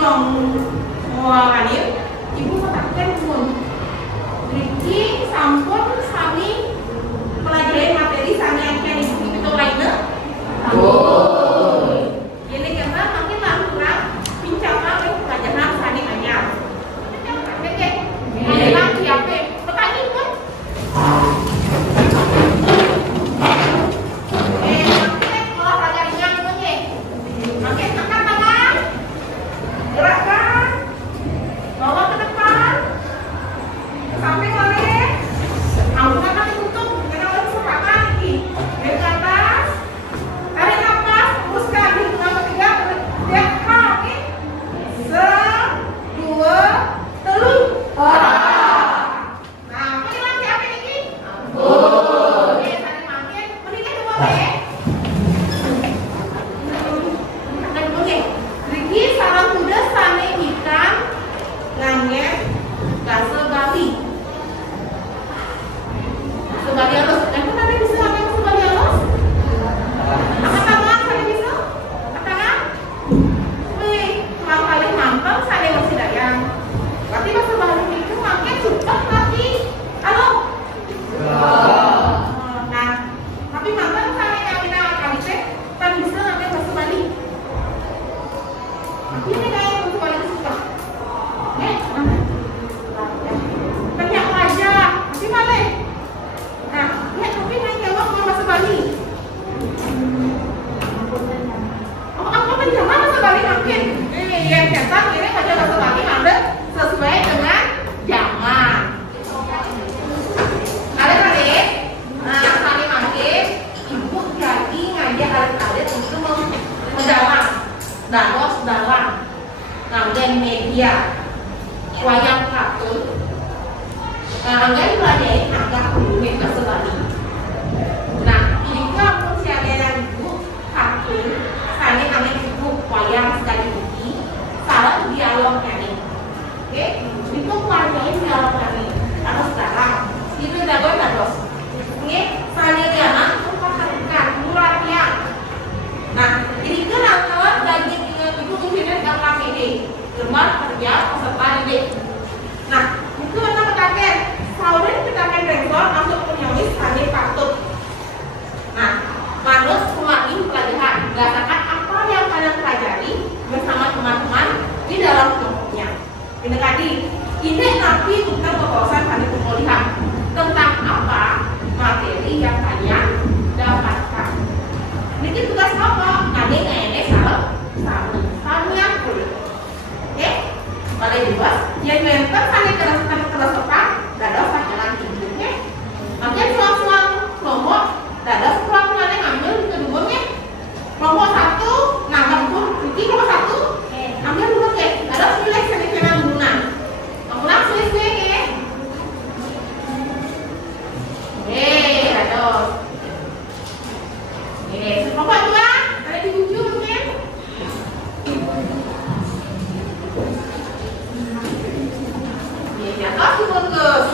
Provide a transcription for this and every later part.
dong ngulanin ibu katakan pun Riki sampun sami pelajari materi sami yang ibu itu lainnya ini karena makin kurang pincaman pelajaran sani anyar oke memang siapa petani pun makin olahraga ringan pun ya makin tekan tangan gerakkan bawa ke depan sampai oleh ambulan kaki tutup karena oleh sepakat lagi dari ke atas tarik nafas teruskan hitungan ketiga tiap kaki 1, 2, 3 nah penilaian siapa ini oke tadi makin penilaian dua oke Riki salam kuda sane ikan langit gase Bali Sebali halus dan kan ada bisa apa yang sebali halus angkat tangan saya bisa angkat tangan wih kalau kalian mantap saya masih dayang berarti masa Bali itu makin suka nanti halo nah tapi mantap saya yang kita kali cek kan bisa nanti bahasa Bali ini kayak bahasa Bali suka banyak aja masih balik nah ya tapi main jawab mau bahasa Bali oh apa penjama bahasa Bali mungkin yang catat ini ada bahasa Bali ada sesuai dengan zaman adik-adik nah kali makin ibu jadi ngajak adik-adik untuk mendalang dalang nganggen media wayang kartun nganggen pelajari agak duit bahasa Bali nah ini pun si adik ibu kartun saya nganggen ibu wayang sekali ini salah dialog ini oke itu pelajari dialog ini harus sekarang itu dapat terus oke saya diana memperhatikan latihan nah ini kan kalau lagi ibu mungkin gampang ini lembar kerja peserta didik nah itu kita katakan saurin kita akan respon masuk penulis tadi patut nah harus semakin pelajaran berdasarkan apa yang kalian pelajari bersama teman-teman di dalam kelompoknya ini tadi ini nanti kita berwawasan tadi pemulihan tentang apa materi yang kalian dapatkan ini tugas apa nanti ini salah yang kulit oke pada dibahas yang mentor kali keras apa dadah sajalan tinggi oke makin suang kelompok dadah sekolah kalian ngambil keduanya kelompok 1 nah kelompok ini kelompok 1 ambil dulu ya dadah sulit seni kena guna kemudian sulit ya dadah kelompok 2 ada di ujung mungkin ya toh bagus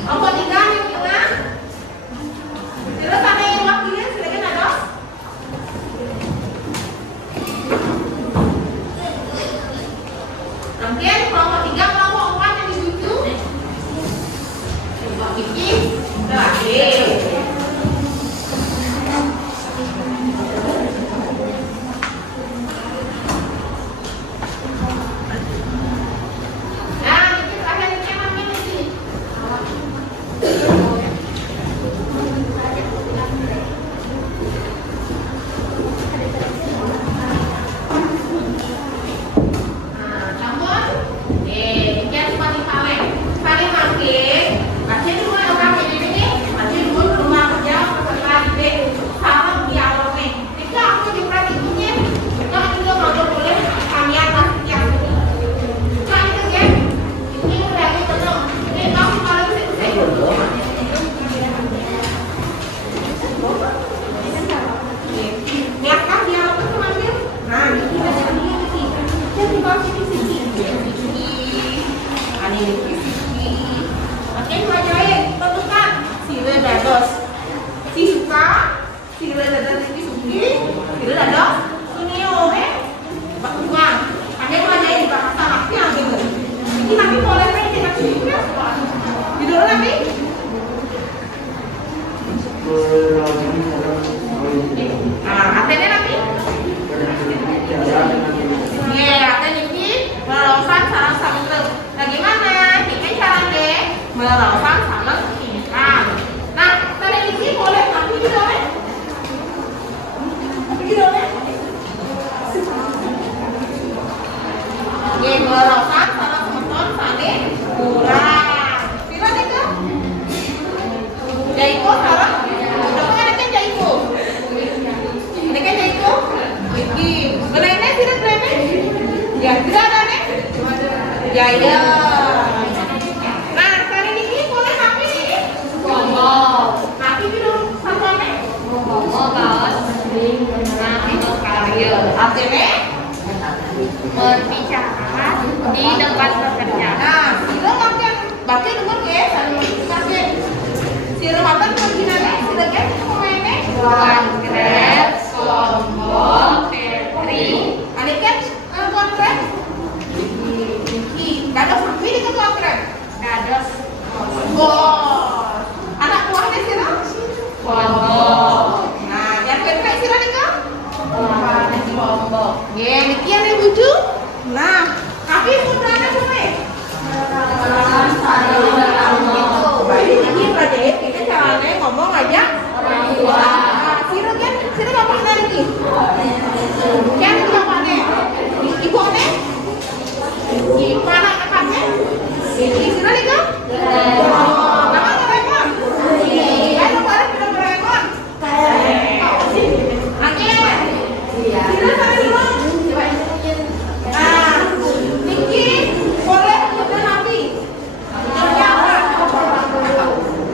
kelompok 3 yang tengah terus ada yang wakilnya silakan ada mungkin kelompok 3 kelompok 4 yang di ujung kelompok ini terakhir si suka, si ada Suki, si ada Sunio, Jaya. Nah, kali ini boleh Hafi. Bongo. Hafi bilang sampai. Bongo kaos. Nah, itu karya. Artinya berbicara di tempat bekerja. Nah, sila makan. Baca dengar ya, saling makan. Sila makan perginanya, sila kan pemainnya. Konkret, Sombong, Petri. Adik kan konkret. Ada sampai di konkret. Ada bos. Anak buahnya sila. Bongo. Nah, yang konkret sila nih kan? Bongo. Ya, demikian ya lucu. Nah, tapi mudahnya semua. Ini Raja, kita caranya ngomong aja. Sira kan, sira ngomong lagi. Kan ngomongnya. Ibu ane? Ibu anak kakaknya? Sira nih kan? Nama Doraemon. Ayo balik ke Doraemon. Oke. Sira sama dulu. Ah, Niki, boleh udah nabi.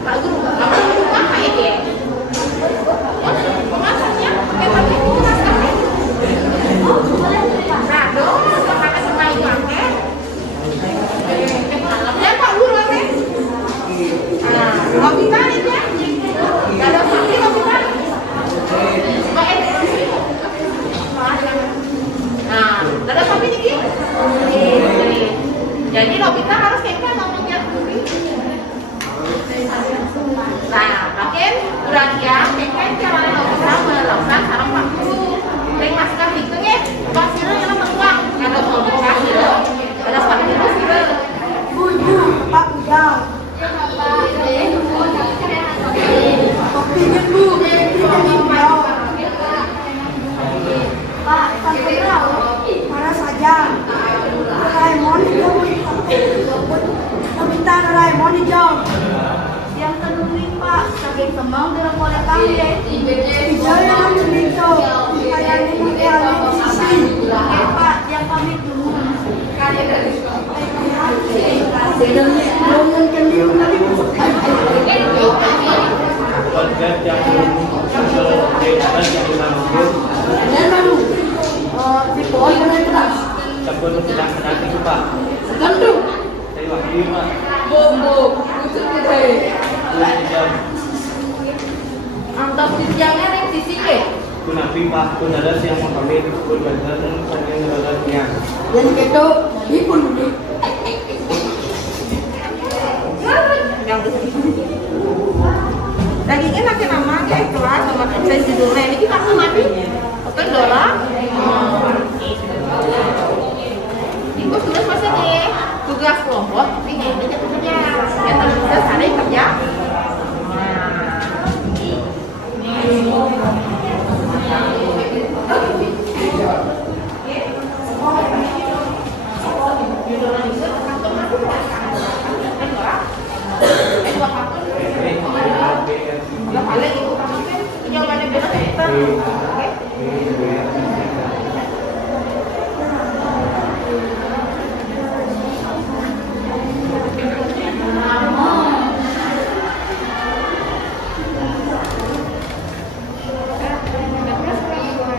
Pak Guru, apa ya? Pemasaknya pakai pakai kuras kan? Nah, dong, pakai semai pakai. Ya Pak Guru apa? Nah, Lobita nih ya? Gak ada sapi Lobita. Nah, ada sapi nih Ki? Jadi Lobita harus kayak ngomongnya. Nah, makin Uradia, kan caranya Lobita melakukan sarang waktu. Dan masker itu ya, pasir yang menguang. Ada kelompok pasir, ada sepatu itu sih. Bu, Pak Ujang. Kopinya Bu, Pak, sampai tahu mana saja. Doraemon hijau, Nobita Doraemon hijau. Yang tenun Pak, saking semang dengan boleh kami. Hijau yang hijau, kayaknya pakai alat sisi. Pak, yang pamit dulu. Belum kendiu tadi. Dan baru di pohon yang keras. Campur tidak nanti Pak. Tentu. Dari waktu Pak. Bombo, itu tidak. Antap sisiangnya nih sisi ke. Kun api Pak, kun ada siang mau kami kun benar dan saling ngelalainya. Yang itu hipun dulu. Dagingnya nanti nama kayak kelas sama saya judulnya ini kita mati. Oke Dora. Ibu sudah selesai nih tugas kelompok. Ini dia kerja. Ya terus kita sana kerja.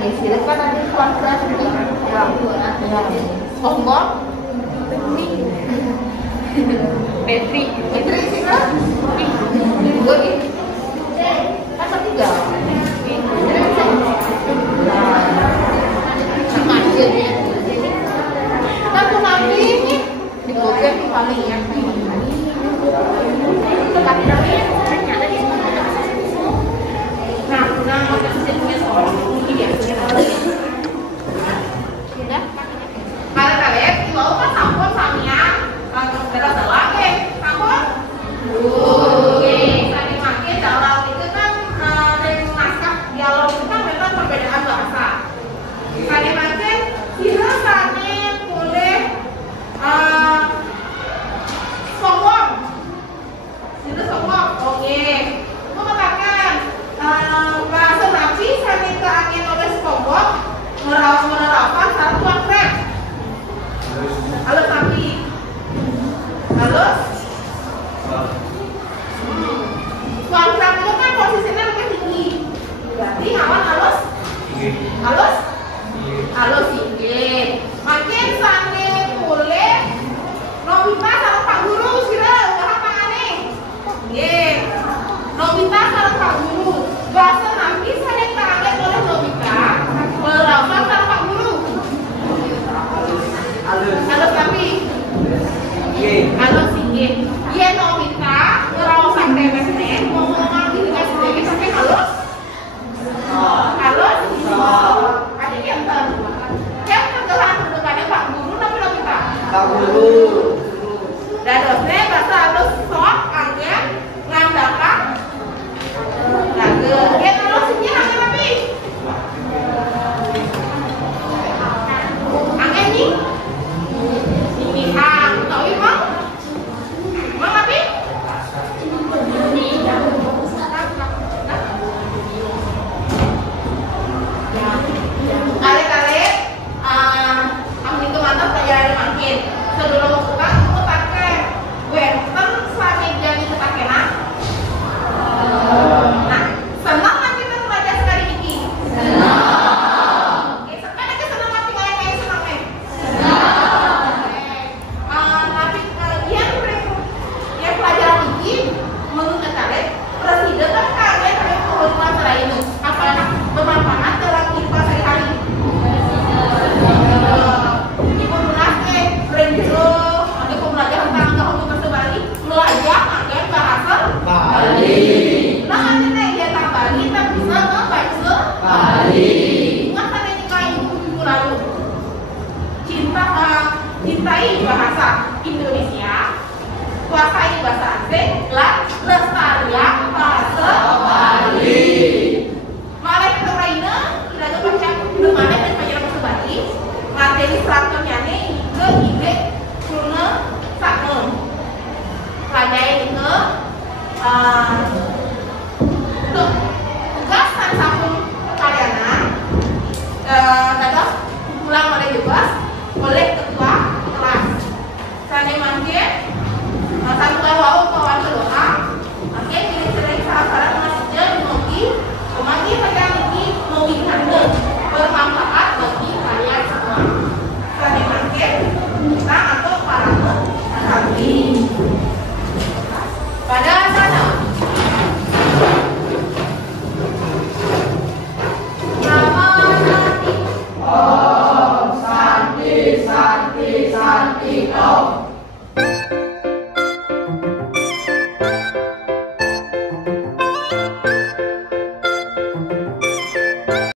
Silakan nanti kelas-kelas ini. Sombong. Petri sih kan? Gue ini. Masa tiga? Sama aja dia. Aku nanti ini dibuka di paling yang tempat namanya ternyata di sana. Nah, maka sistemnya soal ini dia. Sudah. Kalau kalian mau kan sampun samia, kalau berat lagi, sampun. Oke, tadi makin dalam itu kan Dadosnya bahasa halus sok angin ngandakak. Lagi kita terus ini angin tapi angin nih. Ini tahu emang? Emang tapi? Kali-kali angin itu mantap kayak makin sebelum buka itu pakai wenten sami jadi ketakena. Nah, senang kan kita belajar sekali ini? Senang. Oke, sekarang kita senang tapi kayak senang nih. Senang. Tapi yang pelajaran ini menurut kalian presiden kan kalian ada keluar lain apakah bermanfaat dalam kehidupan sehari-hari? Ibu menasih renjo, ada pembelajaran tentang hubungan sebalik, belajar agar bahasa Bali. Nah, nanti dia tak Bali, tak bisa ngebaca Bali. Masa nih kayak ibu lalu cintai bahasa Indonesia, kuasai bahasa asing, lestarikan bahasa Bali. Malah kita lainnya tidak ada baca mana dan pelajaran bahasa Bali. Materi selanjutnya nih ke ide kurna sakno. Pelajari ke tugas dan sabun kalianan. Dapat pulang oleh tugas oleh ketua kelas. Saya mangke satu kali wau kawan berdoa. Oke, pilih sering salah-salah masjid mengoki. Kemati pada ini mengingatnya bermanfaat bagi kalian semua. Saya mangke kita atau para kami pada sana. Nama Santi. Om Santi Santi Santi Om.